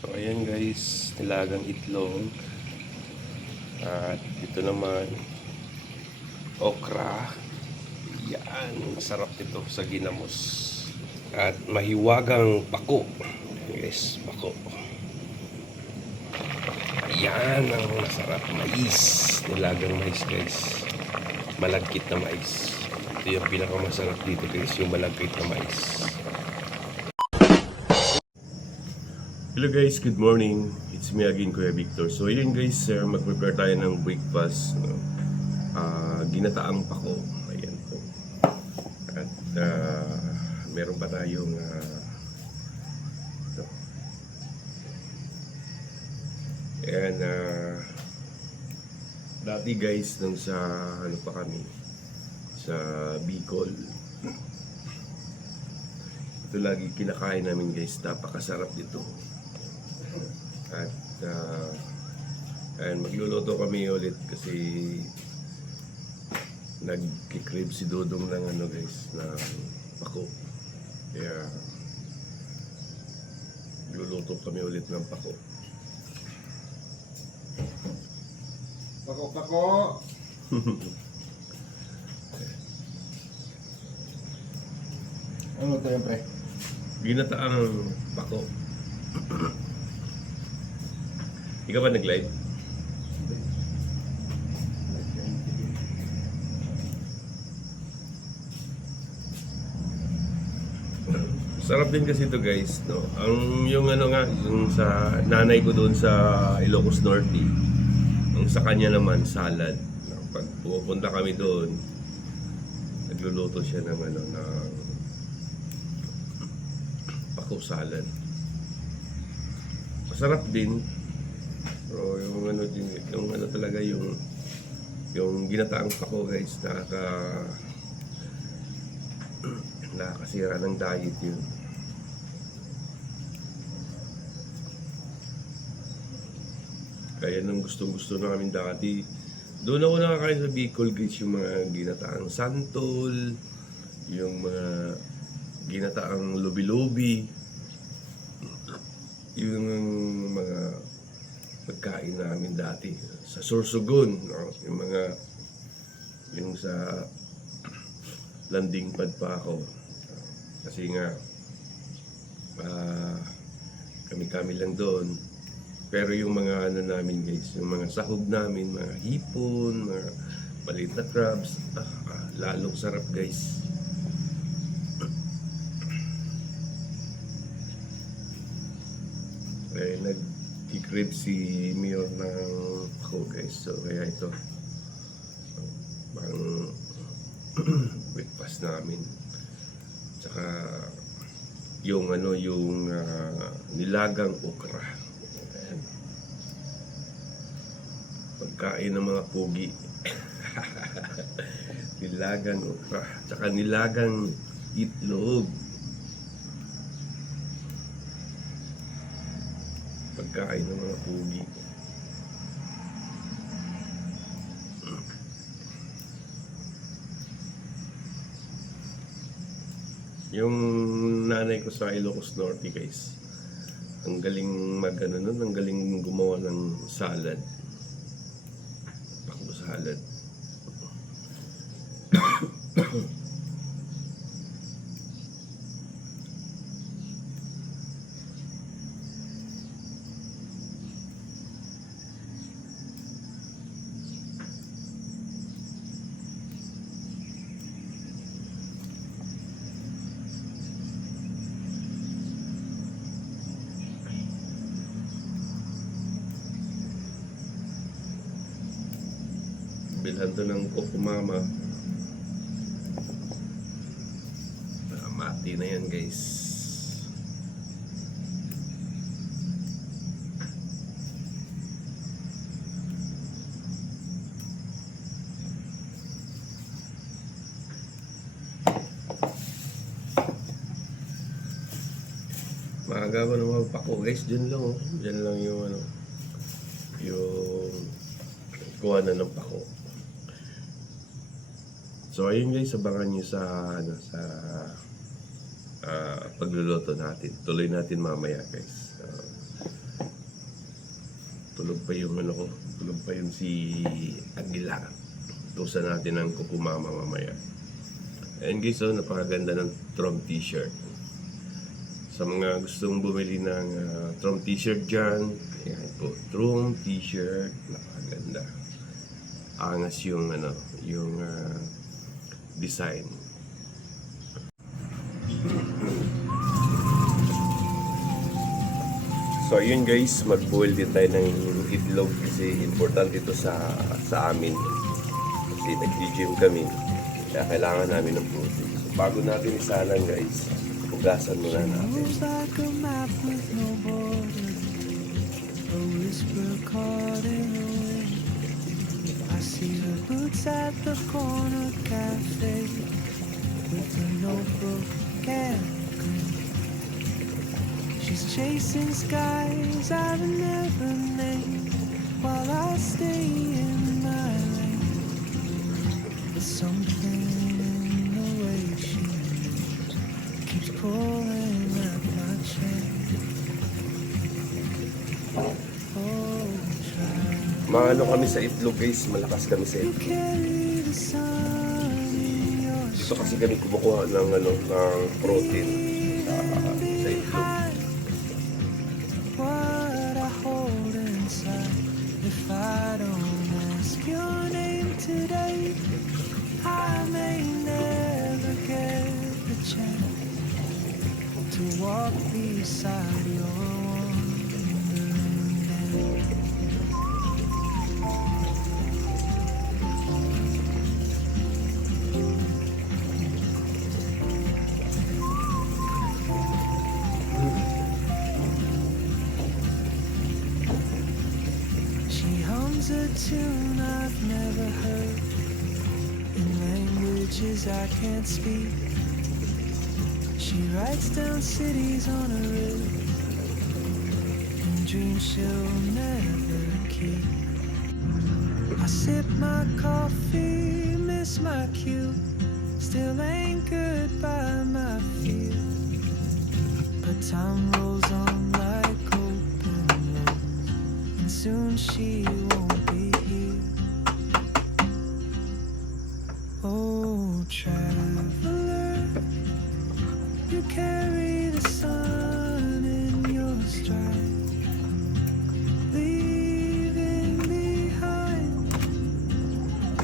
So ayan guys, nilagang itlog. At ito naman, okra. Yan, sarap ito sa ginamos. At mahiwagang pako. Guys, pako. Yan ang masarap. Mais. Nilagang mais guys. Malagkit na mais. Ito yung pinakamasarap dito guys, yung malagkit na mais. Hello guys, good morning. It's me again, Kuya Victor. So yun guys, mag-prepare tayo ng breakfast. No? Ginataang pako. Ayan po. At meron pa tayong ito. Ayan, dati guys, nung sa ano pa kami, sa Bicol. Ito lagi kinakain namin guys, napakasarap dito. At ayan, magluluto kami ulit kasi nagkikrib si Dodong ng ano guys, ng pako. Kaya magluluto kami ulit ng pako. Pako-pako! Ano ito yan, pre? Ginataang pako. Ikaw ba nag-live? Sarap din kasi ito guys, no? Yung ano nga, yung sa nanay ko doon sa Ilocos Norte, ang sa kanya naman salad. Pag pupunta kami doon, nagluluto siya ng ano, ng pako salad. Masarap din. Pero yung ano din, yung ano talaga yung ginataang pako guys, nakakasira ng diet yun. Kaya nung gustong-gusto namin dati, doon ako nakakain sa Bicol guys, yung mga ginataang santol, yung mga ginataang lobi-lobi, yung mga pagkain namin dati sa Sorsogon, no? yung sa landing pad pa ako kasi nga kami lang doon, pero yung mga ano namin guys, yung mga sahog namin, mga hipon, mga maliit na crabs, lalong sarap guys. Nag-crib si Mayor ng ako guys, so kaya ito pang breakfast namin. Tsaka yung ano, yung nilagang okra. Ayan. Pagkain ng mga pogi. Nilagang okra, tsaka nilagang itlog. Pagkain ng mga pugi. Yung nanay ko sa Ilocos Norte guys, ang galing mag-ano nun, ang galing gumawa ng salad. Pakbo salad. Bilhan to ng Coco Mama. Mati na yan guys. Maaga ko ng mga pako guys, dyan lang oh. Dyan lang yung ano, yung kuha na ng pako. So ayun guys, abangan nyo sa ano, sa pagluluto natin. Tuloy natin mamaya guys. Tulog pa yung ano ko. Tulog pa yung si Aguila. Tusan natin ang kukumama mamaya. Ayan guys, oh, napakaganda ng Trump t-shirt. Sa mga gustong bumili ng Trump t-shirt dyan, ayan po, Trump t-shirt, napakaganda. Angas yung ano, yung design. So yun guys, mag-boil din tayo ng itlog kasi importante ito sa amin. Kasi nag-gym kami, kaya kailangan namin ng protein. So bago natin isalang guys, hugasan muna natin. I see her boots at the corner cafe with a notebook and grin. She's chasing skies I've never named while I stay in my lane. There's something in the way she moves, keeps pulling at my chain. Oh, try. Maano kami sa itlog guys, malakas kami sa You itlog. carry the sun in your Dito kasi kami kumukuha ng ano, ng protein sa itlog. what I hold inside. If I don't ask your name today, I may never get the chance to walk beside your wandering hand. She hums a tune I've never heard in languages I can't speak. She writes down cities on a river and dreams she'll never keep. I sip my coffee, miss my cue, still anchored by my fear. But time rolls on like open roads, and soon she won't be here. Oh, traveler, you carry the sun in your stride, leaving behind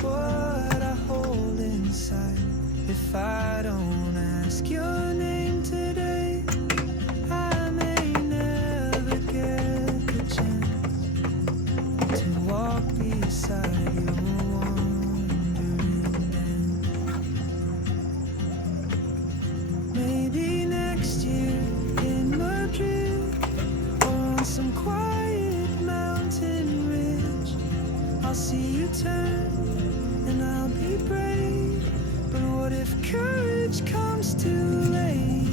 what I hold inside. If I don't ask your name today, I may never get the chance to walk beside your wandering dance. Maybe next year in Madrid or on some quiet mountain ridge, I'll see you turn and I'll be brave. But what if courage comes too late?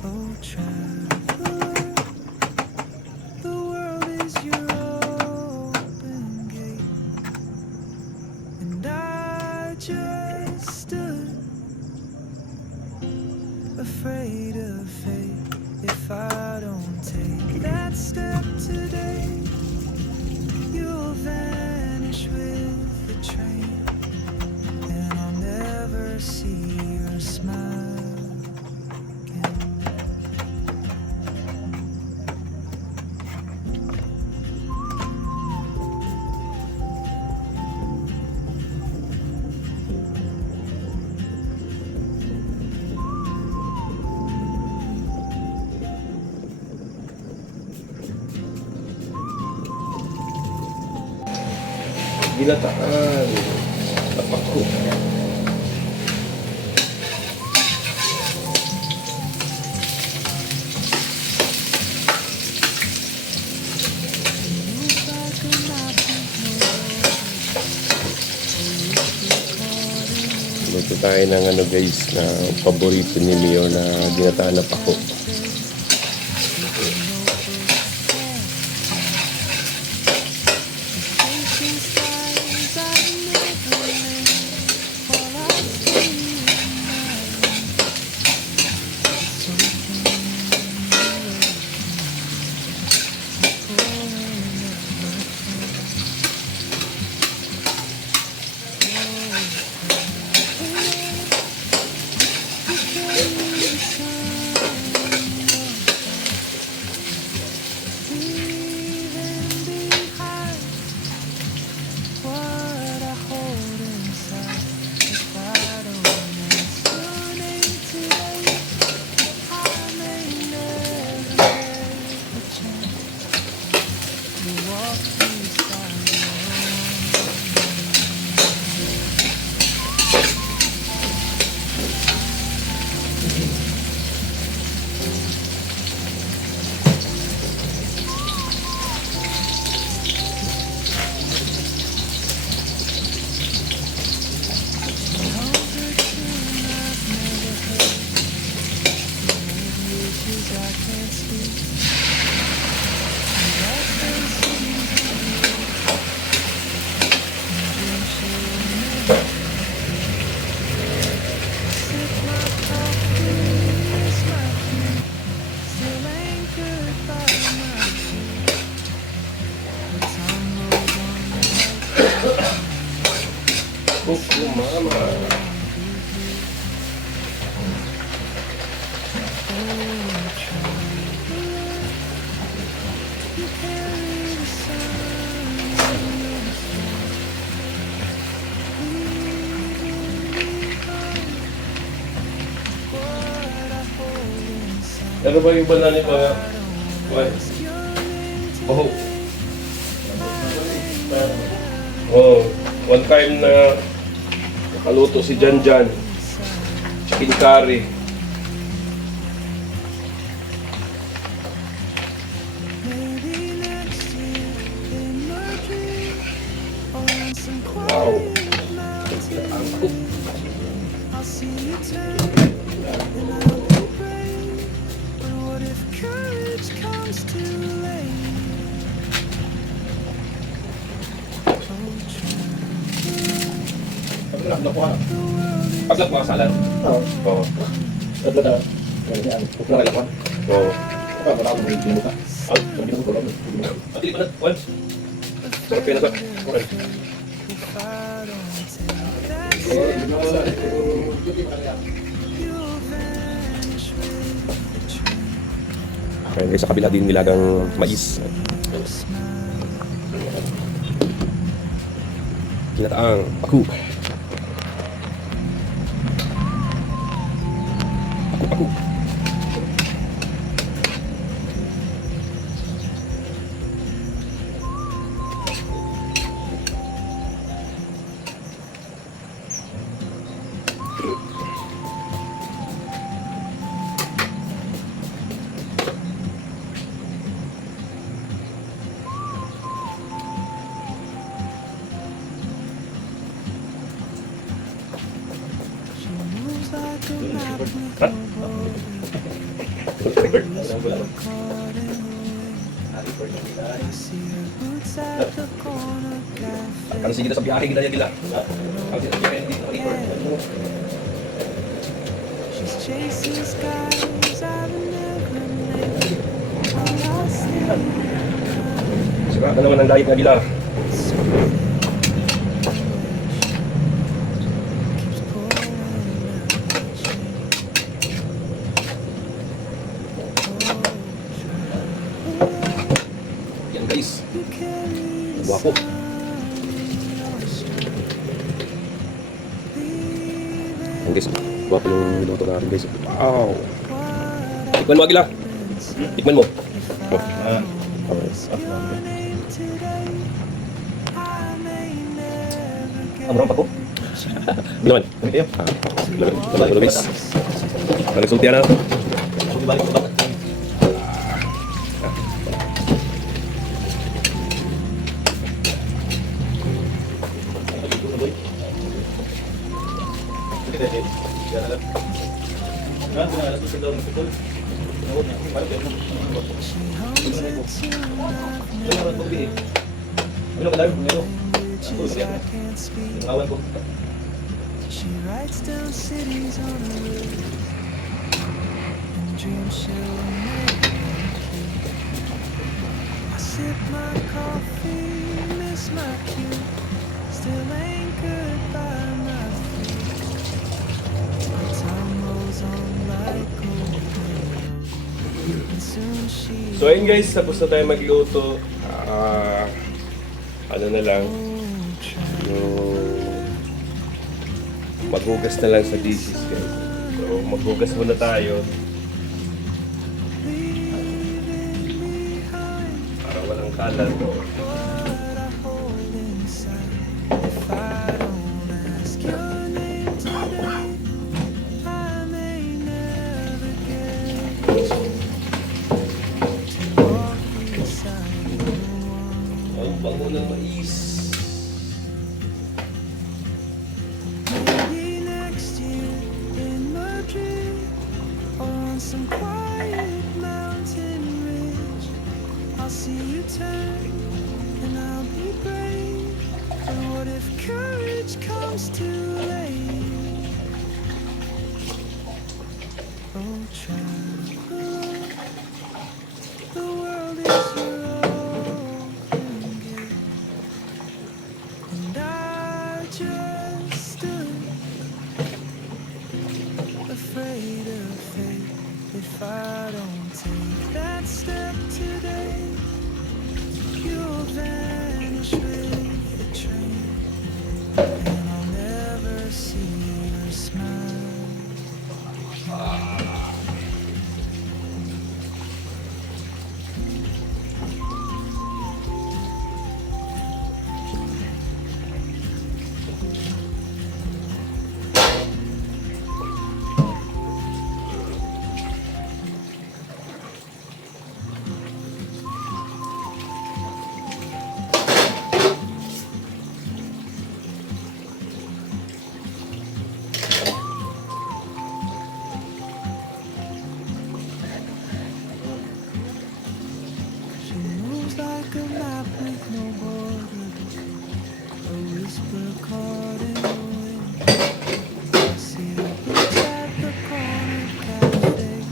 Oh, traveler, the world is your open gate, and I just stood afraid of fate. If I don't take that step today, you'll vanish with the train, and I'll never see your smile again. Ginataan. Tapak ko. Luto tayo ng ano guys, na paborito ni Mio na ginataan na pako. Ano ba yung bala nito? Baho. Oh, one time na nakaluto si Janjan. Chicken curry. Maybe next year in Madrid, on some Wow. quiet mountain, I'll see you turn and I'll be brave. But what if courage comes too late? Paglak mo sa alam. Oo. Oo. Tatlo na. Ganyan. Kung nakalakuan. Oo. Baka wala akong may ginuka. Kung ginuka ko lang. At hindi pa na, once. Sarap kayo na sa. Okay. If I don't take that Oo, step, wala. you'll vanish with the train. Okay, sa kabila din nilagang mais. Kinataang paku. Paku. She moves like a map with no border. Caught in the wind. I see her boots at the corner cafe. Kasi kita sa biyahe kita ya gila. Kasi sa biyahe dito She's chasing skies I've never named. I'm lost in Sira ka naman ang diet nga gila. keeps pulling at my chain. Yan guys. You carry the Guwapo. sun in your stride. Leaving Yan guys. Guwapo yung niluto natin guys. Wow. what Tikman mo Agila. Tikman mo. Oh. your name today. I may never get Abram pa ko. Ginaman. Kami kayo. Laman guys. Nagsulti na. Kung ibalik ko bakit. languages I can't speak. She writes down cities on a list and dreams she'll never keep. I sip my coffee, miss my cue, still anchored by my feet. Time rolls on like gold, and soon she So ayun guys, tapos na tayo magluto. Ano na lang, yung maghugas na lang sa dishes guys. So maghugas muna tayo. Para walang kalat. what I hold inside. If I don't ask your name today, I may never get the chance to walk beside the one. Ang bango ng mais. Maybe next year in Madrid or on some quiet mountain ridge, I'll see you turn and I'll be brave. But what if courage comes too late? Oh, traveler, the world is your open gate, and I just stood afraid of fate. If I don't take that step today, you'll vanish with the train, and I'll never see like a map with no borders, a whisper caught in the wind. I see the books at the corner cafe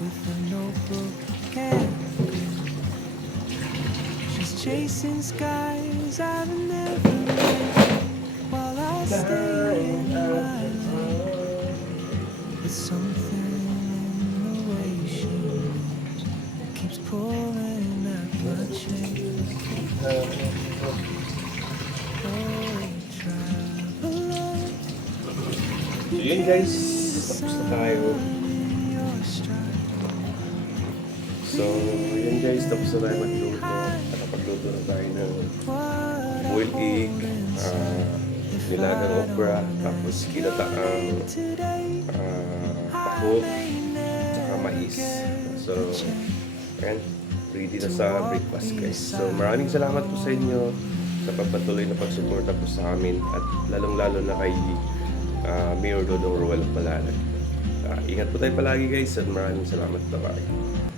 with a notebook and a grin. She's chasing skies I've never met while I stay in my lane. But something in the way she moves keeps pulling at my chain. Oh, traveler, So yun guys, tapos na tayo. in your stride. So yun guys, tapos na tayo magluto. Nakapagluto na tayo ng What boiled egg, nilagang okra, tapos kinataang today taho, tsaka mais. So, ayan, ready na sa breakfast guys. So, maraming salamat po sa inyo sa pagpatuloy na pagsuporta po sa amin at lalong-lalo na kay Mayor Dodong Roel Malalag. Ingat po tayo palagi guys at maraming salamat. Bye-bye.